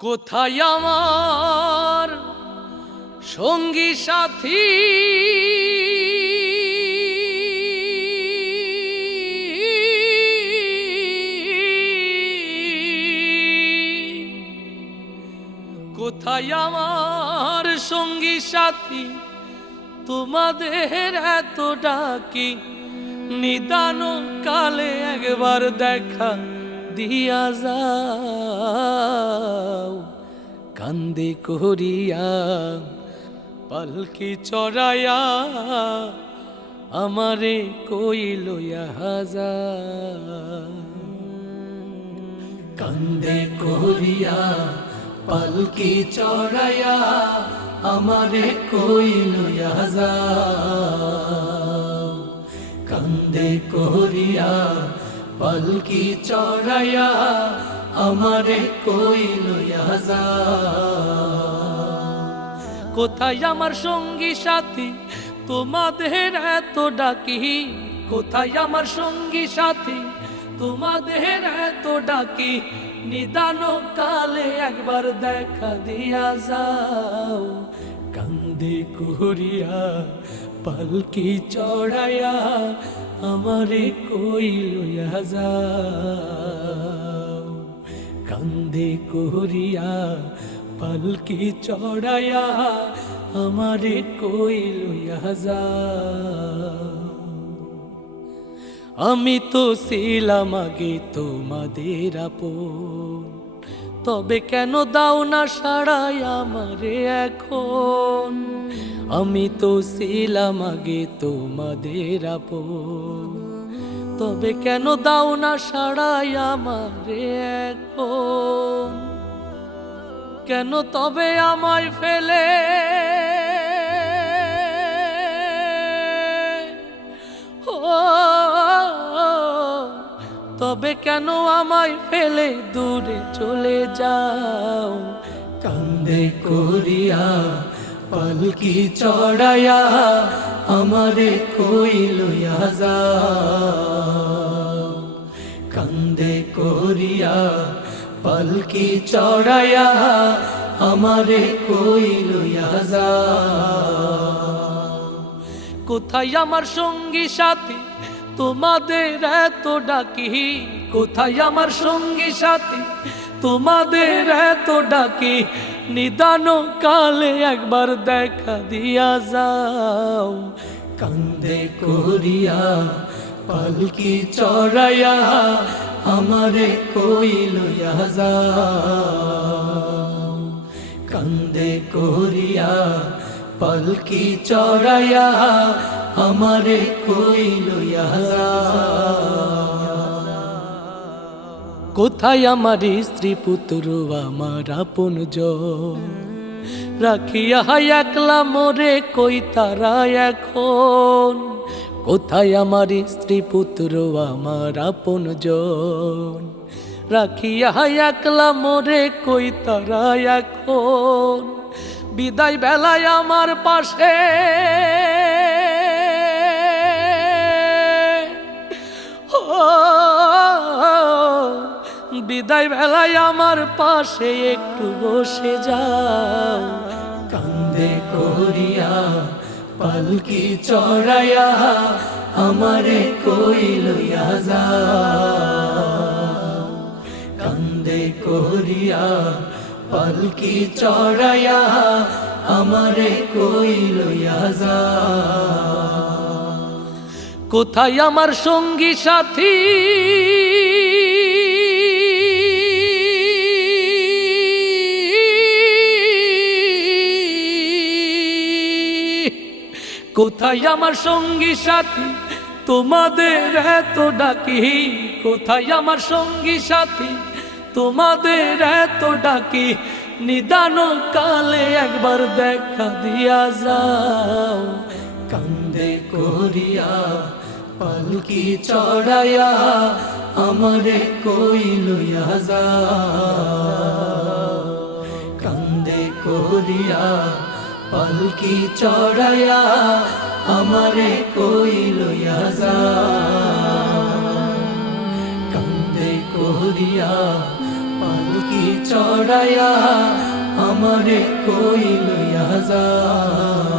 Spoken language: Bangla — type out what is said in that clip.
কোথায় আমার সঙ্গী সাথী? কোথায় আমার সঙ্গী সাথী? তোমাদের এত ডাকি, নিদান কালে একবার দেখা দিয়া যাও। কান্দে করিয়া পালকি চড়াইয়া আমারে কই লইয়া যাও। কান্দে করিয়া পালকি চড়াইয়া আমারে কই লইয়া যাও। কান্দে করিয়া পালকি চড়াইয়া আমারে কই লইয়া যাও। কোথায় আমার সঙ্গী সাথী? তোমাদের এত ডাকি। কোথায় আমার সঙ্গী সাথী? তোমাদের এত ডাকি, নিদান কালে একবার দেখা দিয়া যাও। কান্দে করিয়া পালকি চড়াইয়া আমারে কই লইয়া যাও। কান্দে করিয়া পালকি চড়াইয়া আমারে কই লইয়া যাও। আমি তো ছিলাম আগে তোমাদের আপন, তবে কেন দাও না সাড়াই আমারে এখন? আমি তো ছিলাম আগে তোমাদের আপন, তবে কেন দাও না সাড়াই আমারে এখন? কেন তবে আমায় ফেলে তবে কেন আমায় ফেলে দূরে চলে যাও? কান্দে করিয়া পালকি চড়াইয়া আমারে কই লইয়া যাও। কান্দে করিয়া পালকি চড়াইয়া আমারে কই লইয়া যাও। কোথায় আমার সঙ্গী সাথী? তোমাদের এত ডাকি। কোথায় আমার সঙ্গী সাথী? তোমাদের এত ডাকি, নিদান কালে একবার দেখা দিয়া যাও। কান্দে করিয়া পালকি চড়াইয়া আমারে কই লইয়া যাও। কান্দে করিয়া পালকি চড়াইয়া আমারে কই লইয়া যাও। কোথায় আমার স্ত্রী পুত্র আমার আপনজন? রাখিয়া একলা মোরে কই তারা এখন? কোথায় আমার স্ত্রী পুত্র আমার আপনজন? রাখিয়া একলা মোরে কই তারা এখন? বিদায় বেলায় আমার পাশে বিদায় বেলায় আমার পাশে একটু বসে যাও। কান্দে করিয়া পালকি চড়াইয়া আমারে কই লইয়া যাও। কান্দে করিয়া পালকি চড়াইয়া আমারে কই লইয়া যাও। কোথায় আমার সঙ্গী সাথী? কোথায় আমার সঙ্গী সাথী? তোমাদের এত ডাকি। কোথায় আমার সঙ্গী সাথী? তোমাদের এত ডাকি, নিদান কালে একবার দেখা দিয়া যাও। কান্দে করিয়া পালকি চড়াইয়া আমারে কই লইয়া যাও। কান্দে করিয়া পালকি চড়াইয়া আমারে কই লইয়া যাও। কান্দে করিয়া পালকি চড়াইয়া আমারে কই লইয়া যায়।